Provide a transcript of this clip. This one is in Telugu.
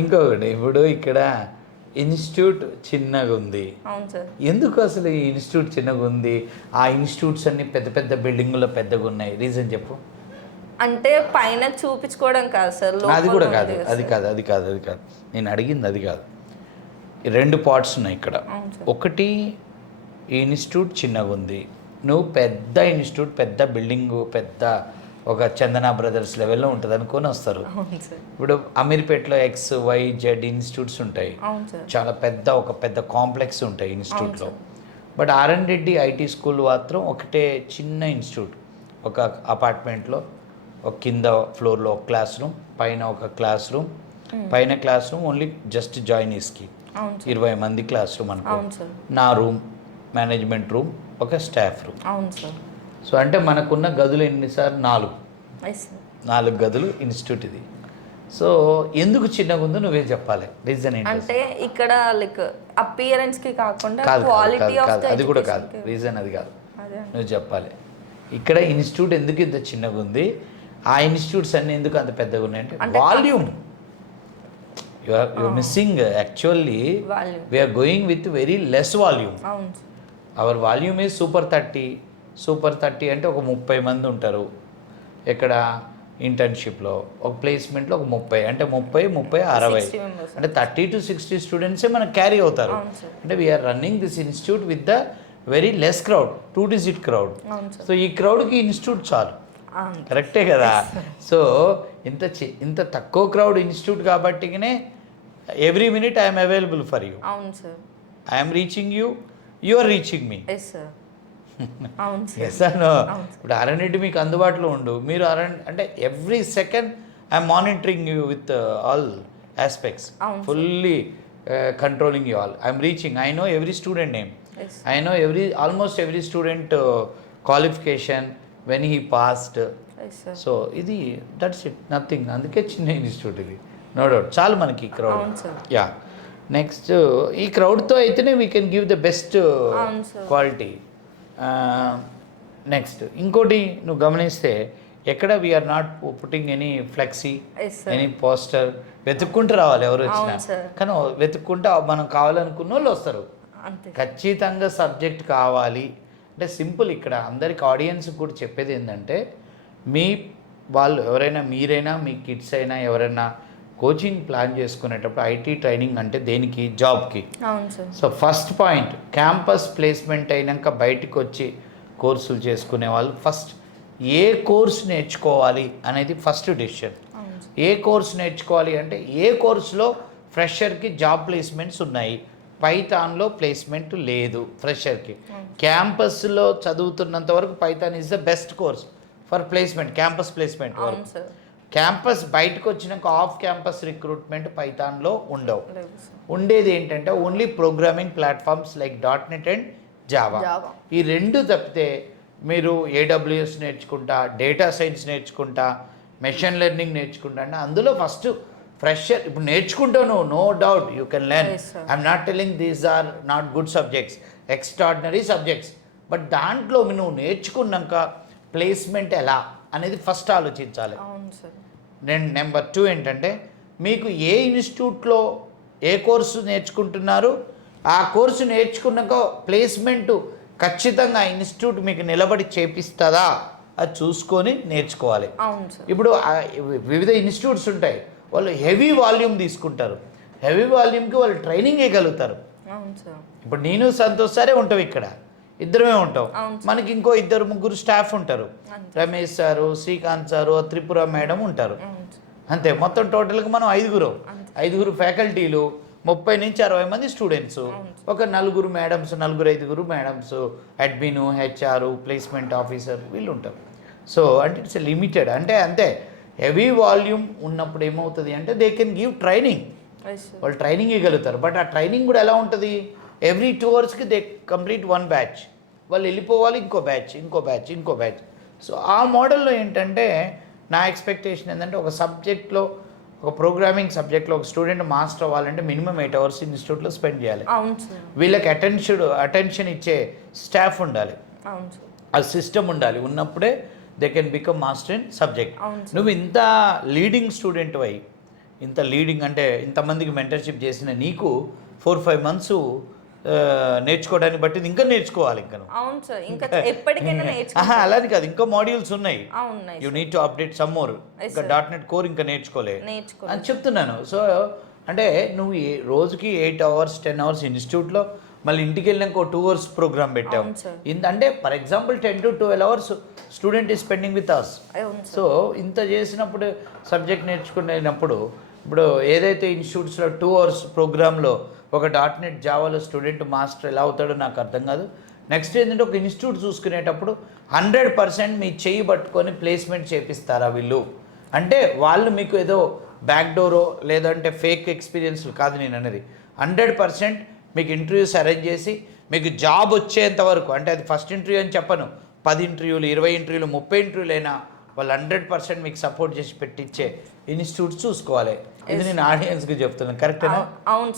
ఇంకొకటి ఇప్పుడు ఇక్కడ ఇన్స్టిట్యూట్ చిన్నగా ఉంది. అవును సార్. ఎందుకు అసలు ఈ ఇన్స్టిట్యూట్ చిన్నగా ఉంది? ఆ ఇన్స్టిట్యూట్స్ అన్ని పెద్ద పెద్ద బిల్డింగుల్లో పెద్దగా ఉన్నాయి, రీజన్ చెప్పు. అంటే పైన చూపించుకోవడం కాదు సార్, అది కూడా కాదు, అది కాదు, అది కాదు, అది కాదు. నేను అడిగింది అది కాదు. రెండు పార్ట్స్ ఉన్నాయి ఇక్కడ. ఒకటి, ఈ ఇన్స్టిట్యూట్ చిన్నగా ఉంది, నువ్వు పెద్ద ఇన్స్టిట్యూట్, పెద్ద బిల్డింగు, పెద్ద ఒక చందన బ్రదర్స్ లెవెల్లో ఉంటుంది అనుకొని వస్తారు. ఇప్పుడు అమీర్పేటలో XYZ ఇన్స్టిట్యూట్స్ ఉంటాయి, చాలా పెద్ద ఒక పెద్ద కాంప్లెక్స్ ఉంటాయి ఇన్స్టిట్యూట్లో. But RN Reddy IT school మాత్రం ఒకటే చిన్న ఇన్స్టిట్యూట్, ఒక అపార్ట్మెంట్లో ఒక కింద ఫ్లోర్లో ఒక క్లాస్ రూమ్, పైన ఒక క్లాస్ రూమ్, పైన క్లాస్ రూమ్ ఓన్లీ జస్ట్ జాయినీస్కి 20 మంది క్లాస్ రూమ్ అనుకో, నా రూమ్, మేనేజ్మెంట్ రూమ్, ఒక స్టాఫ్ రూమ్. సో అంటే మనకున్న గదులు ఎన్నిసార్లు? 4 గదులు ఇన్స్టిట్యూట్ ఇది. సో ఎందుకు చిన్నగా ఉందో నువ్వే చెప్పాలి, రీజన్ ఏంటి? అంటే ఇక్కడ లైక్ అపియరెన్స్ కి కాకుండా కాదు, క్వాలిటీ ఆఫ్ ద అది కూడా కాదు, రీజన్ అది కాదు, నువ్వు చెప్పాలి. ఇక్కడ ఇన్స్టిట్యూట్ ఎందుకు ఇంత చిన్నగా ఉంది, ఆ ఇన్స్టిట్యూట్స్ అన్ని ఎందుకు అంత పెద్దగా ఉన్నాయంటే volume. You missing actually, we're going with very less volume. Our volume is super 30. Super 30 అంటే ఒక 30 మంది ఉంటారు. ఇక్కడ ఇంటర్న్షిప్లో ఒక ప్లేస్మెంట్లో ఒక 30, అంటే 30, 60 అంటే 30 to 60 స్టూడెంట్సే మనకు క్యారీ అవుతారు. అంటే we are running this institute with the very less crowd, 2 digit crowd. So ఈ క్రౌడ్కి ఇన్స్టిట్యూట్ చాలు, కరెక్టే కదా? సో ఇంత తక్కువ క్రౌడ్ ఇన్స్టిట్యూట్ కాబట్టినే every minute I'm available for you. I'm reaching you, you are reaching me. Yes no? ఇప్పుడు ఆర్ఎన్ రెడ్డి మీకు అందుబాటులో ఉండు, మీరు అంటే every second I'm monitoring you with all aspects, fully controlling you all. I'm reaching, I know every student name, I know almost every student qualification, when he passed. So ఇది దట్స్ ఇట్, నథింగ్. అందుకే చిన్న ఇన్స్టిట్యూట్ ఇది, నో డౌట్. చాలు మనకి క్రౌడ్. యా, నెక్స్ట్ ఈ క్రౌడ్తో అయితేనే we can give the best quality. Next ఇంకోటి నువ్వు గమనిస్తే ఎక్కడ we're not putting any flexi, any poster. వెతుక్కుంటూ రావాలి ఎవరు వచ్చినా, కానీ వెతుక్కుంటే మనం కావాలనుకున్న వాళ్ళు వస్తారు. ఖచ్చితంగా సబ్జెక్ట్ కావాలి అంటే సింపుల్. ఇక్కడ అందరికి ఆడియన్స్ కూడా చెప్పేది ఏంటంటే, మీ వాళ్ళు ఎవరైనా, మీరైనా, మీ కిడ్స్ అయినా ఎవరైనా కోచింగ్ ప్లాన్ చేసుకునేటప్పుడు ఐటీ ట్రైనింగ్ అంటే దేనికి? జాబ్కి. So first point, campus placement అయినాక బయటకు వచ్చి కోర్సులు చేసుకునే వాళ్ళు ఫస్ట్ ఏ కోర్సు నేర్చుకోవాలి అనేది ఫస్ట్ డెసిషన్. ఏ కోర్సు నేర్చుకోవాలి అంటే ఏ కోర్సులో ఫ్రెషర్కి జాబ్ ప్లేస్మెంట్స్ ఉన్నాయి. పైథాన్లో ప్లేస్మెంట్ లేదు ఫ్రెషర్కి. క్యాంపస్లో చదువుతున్నంత వరకు Python is the best course for placement, campus placement వరకు. క్యాంపస్ బయటకు వచ్చినాక ఆఫ్ క్యాంపస్ రిక్రూట్మెంట్ పైథాన్లో ఉండవు. ఉండేది ఏంటంటే only programming platforms like .NET and Java. ఈ రెండు తప్పితే మీరు AWS నేర్చుకుంటా, డేటా సైన్స్ నేర్చుకుంటా, మెషిన్ లెర్నింగ్ నేర్చుకుంటా అంటే అందులో ఫస్ట్ ఫ్రెషర్ ఇప్పుడు నేర్చుకుంటాను, no doubt you can learn. I'm not telling these are not good subjects, extraordinary subjects. But దాంట్లో నువ్వు నేర్చుకున్నాక ప్లేస్మెంట్ ఎలా అనేది ఫస్ట్ ఆలోచించాలి. నెంబర్ 2 ఏంటంటే, మీకు ఏ ఇన్స్టిట్యూట్లో ఏ కోర్సు నేర్చుకుంటున్నారు, ఆ కోర్సు నేర్చుకున్నాక ప్లేస్మెంట్ ఖచ్చితంగా ఆ ఇన్స్టిట్యూట్ మీకు నిలబడి చేపిస్తుందా అది చూసుకొని నేర్చుకోవాలి. ఇప్పుడు వివిధ ఇన్స్టిట్యూట్స్ ఉంటాయి, వాళ్ళు హెవీ వాల్యూమ్ తీసుకుంటారు, హెవీ వాల్యూమ్కి వాళ్ళు ట్రైనింగ్ ఇవ్వగలుగుతారు. ఇప్పుడు నేను సంతోష్ సారే ఉంటాం, ఇక్కడ ఇద్దరమే ఉంటాం, మనకి ఇంకో 2-3 స్టాఫ్ ఉంటారు, Ramesh sir, Srikanth sir, Tripura madam ఉంటారు, అంతే. మొత్తం టోటల్గా మనం 5 ఫ్యాకల్టీలు, 30 నుంచి 60 మంది స్టూడెంట్స్, ఒక 4 madams, 4-5 madams, admin, HR, placement officer వీళ్ళు ఉంటారు. సో అంటే ఇట్స్ లిమిటెడ్. అంటే అంతే, హెవీ వాల్యూమ్ ఉన్నప్పుడు ఏమవుతుంది అంటే దే కెన్ గివ్ ట్రైనింగ్, వాళ్ళు ట్రైనింగ్ ఇవ్వగలుగుతారు. బట్ ఆ ట్రైనింగ్ కూడా ఎలా ఉంటుంది, ఎవ్రీ 2 అవర్స్కి దే కంప్లీట్ 1 బ్యాచ్, వాళ్ళు వెళ్ళిపోవాలి, ఇంకో బ్యాచ్. సో ఆ మోడల్లో ఏంటంటే నా ఎక్స్పెక్టేషన్ ఏంటంటే, ఒక సబ్జెక్ట్లో, ఒక ప్రోగ్రామింగ్ సబ్జెక్ట్లో ఒక స్టూడెంట్ మాస్టర్ అవ్వాలంటే మినిమం 8 అవర్స్ ఇన్స్టిట్యూట్లో స్పెండ్ చేయాలి. వీళ్ళకి అటెన్షన్ ఇచ్చే స్టాఫ్ ఉండాలి, ఆ సిస్టమ్ ఉండాలి. ఉన్నప్పుడే they can become master in subject. నువ్వు ఇంత లీడింగ్ స్టూడెంట్ అయి ఇంత లీడింగ్ అంటే ఇంతమందికి మెంటర్షిప్ చేసిన నీకు 4-5 months నేర్చుకోవడానికి బట్టి ఇంకా నేర్చుకోవాలి ఇంకా నువ్వు. అవును సార్, ఇంకా ఎప్పటికైనా అలానే కాదు, ఇంకా మాడ్యూల్స్ ఉన్నాయి. అవును, you need to update some more. ఇంకా .NET కోర్ ఇంకా నేర్చుకోలే అని చెప్తున్నాను. సో అంటే నువ్వు రోజుకి 8 hours 10 hours ఇన్స్టిట్యూట్లో, మళ్ళీ ఇంటికి వెళ్ళినాక 2 hours ప్రోగ్రామ్ పెట్టావు. అంటే for example 10 to 12 hours student is spending with us. So ఇంత చేసినప్పుడు సబ్జెక్ట్ నేర్చుకునేటప్పుడు ఇప్పుడు ఏదైతే ఇన్స్టిట్యూట్స్లో 2 hours ప్రోగ్రాంలో ఒక .NET జావాలో స్టూడెంట్ మాస్టర్ ఎలా అవుతాడో నాకు అర్థం కాదు. నెక్స్ట్ ఏంటంటే ఒక ఇన్స్టిట్యూట్ చూసుకునేటప్పుడు 100% మీ చెయ్యి పట్టుకొని ప్లేస్మెంట్ చేపిస్తారా వీళ్ళు అంటే వాళ్ళు మీకు ఏదో బ్యాక్ డోరో లేదంటే ఫేక్ ఎక్స్పీరియన్స్లు కాదు నేను అనేది. 100% మీకు ఇంటర్వ్యూస్ అరేంజ్ చేసి మీకు జాబ్ వచ్చేంత వరకు, అంటే అది ఫస్ట్ ఇంటర్వ్యూ అని చెప్పను, 10 ఇంటర్వ్యూలు 20 ఇంటర్వ్యూలు 30 ఇంటర్వ్యూలు అయినా వాళ్ళు 100% మీకు సపోర్ట్ చేసి పెట్టించే ఇన్స్టిట్యూట్స్ చూసుకోవాలి. ఇది నేను ఆడియన్స్కి చెప్తున్నాను, కరెక్టేనా? అవును.